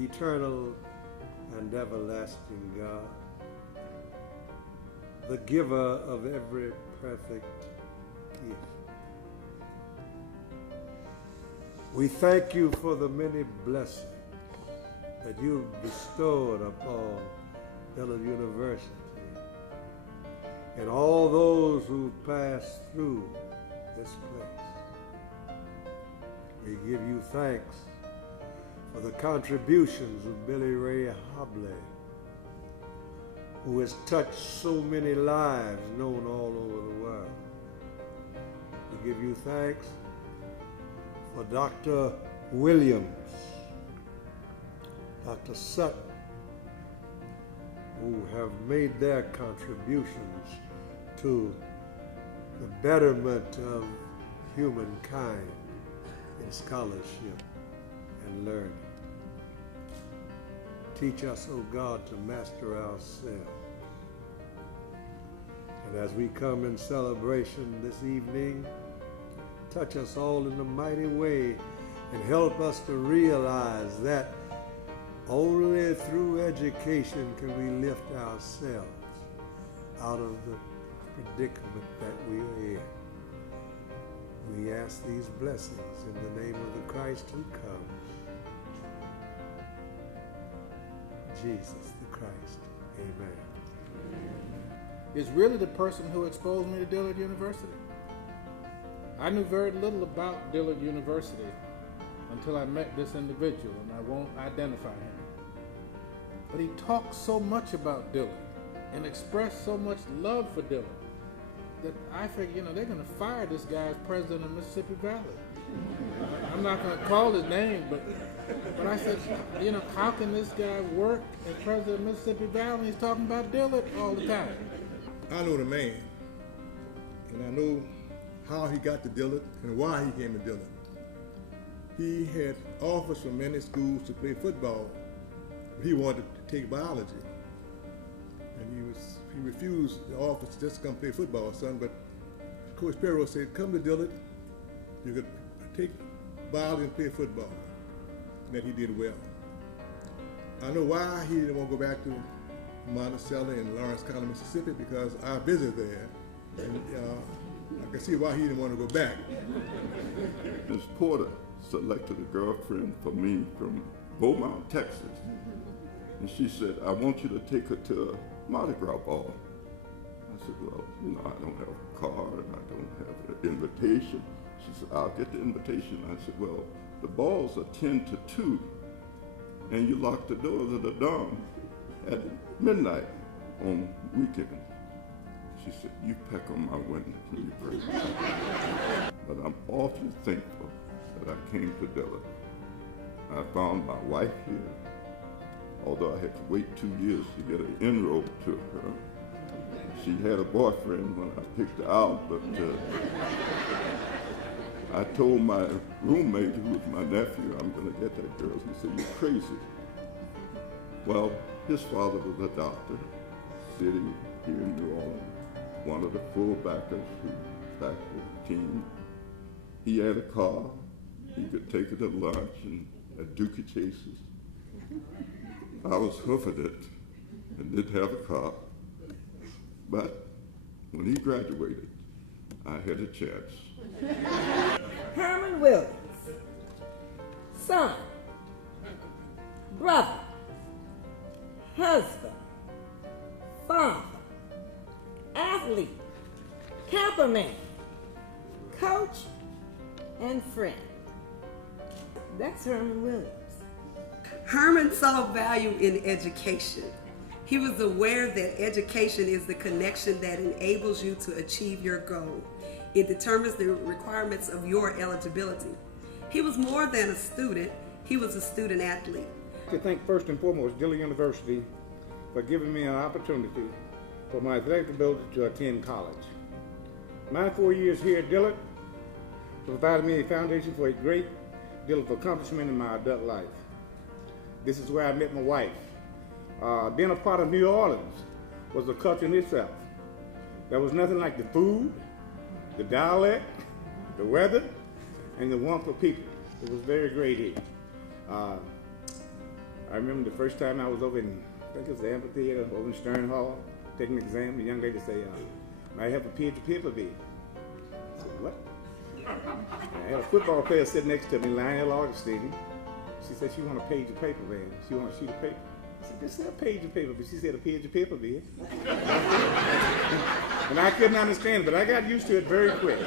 Eternal and everlasting God, the giver of every perfect gift. We thank you for the many blessings that you've bestowed upon Dillard University and all those who passed through this place. We give you thanks for the contributions of Billy Ray Hobley, who has touched so many lives known all over the world. We give you thanks for Dr. Williams, Dr. Sutton, who have made their contributions to the betterment of humankind in scholarship and learning. Teach us, O God, to master ourselves. And as we come in celebration this evening, touch us all in a mighty way and help us to realize that only through education can we lift ourselves out of the predicament that we are in. We ask these blessings in the name of the Christ who comes, Jesus the Christ. Amen. Is really the person who exposed me to Dillard University. I knew very little about Dillard University until I met this individual, and I won't identify him. But he talked so much about Dillard and expressed so much love for Dillard that I figured, they're going to fire this guy as president of Mississippi Valley. I'm not going to call his name, but I said, how can this guy work as president of Mississippi Valley? He's talking about Dillard all the time. I know the man, and I know how he got to Dillard and why he came to Dillard. He had offers from many schools to play football, but he wanted to take biology. And he refused the offer to just come play football, son, but Coach Perro said, come to Dillard, you could take biology and play football. And that he did well. I know why he didn't want to go back to Monticello in Lawrence County, Mississippi, because I visited there. And I can see why he didn't want to go back. Ms. Porter selected a girlfriend for me from Beaumont, Texas. And she said, I want you to take her to a Mardi Gras ball. I said, well, I don't have a card and I don't have an invitation. She said, I'll get the invitation. I said, well, the balls are 10 to 2, and you lock the doors of the dorm at midnight on weekends. She said, you peck on my window when you break. But I'm awfully thankful that I came to Dillard. I found my wife here, although I had to wait 2 years to get an enroll to her. She had a boyfriend when I picked her out, but I told my roommate, who was my nephew, I'm going to get that girl. He said, you're crazy. Well, his father was a doctor, sitting here in New Orleans, one of the fullbackers who backed the team. He had a car. He could take it to lunch and at Dookie Chase's. I was hoofing it and didn't have a car. But when he graduated, I had a chance. Herman Williams, son, brother, husband, father, athlete, camperman, coach, and friend. That's Herman Williams. Herman saw value in education. He was aware that education is the connection that enables you to achieve your goal. It determines the requirements of your eligibility. He was more than a student, he was a student athlete. I to thank first and foremost Dillard University for giving me an opportunity for my athletic ability to attend college. My 4 years here at Dillard provided me a foundation for a great deal of accomplishment in my adult life. This is where I met my wife. Being a part of New Orleans was a culture in itself. There was nothing like the food, the dialect, the weather, and the warmth of people. It was very great here. I remember the first time I was over in, I think it was the amphitheater over in Stern Hall, taking an exam. The young lady said, "May I have a page of paper, babe?" I said, "What?" I had a football player sitting next to me, Lionel Augustine. She said she wanted a page of paper, man. She wanted a sheet of paper. I said, "Just say a page of paper," but she said a page of paper, babe. And I couldn't understand it, but I got used to it very quick.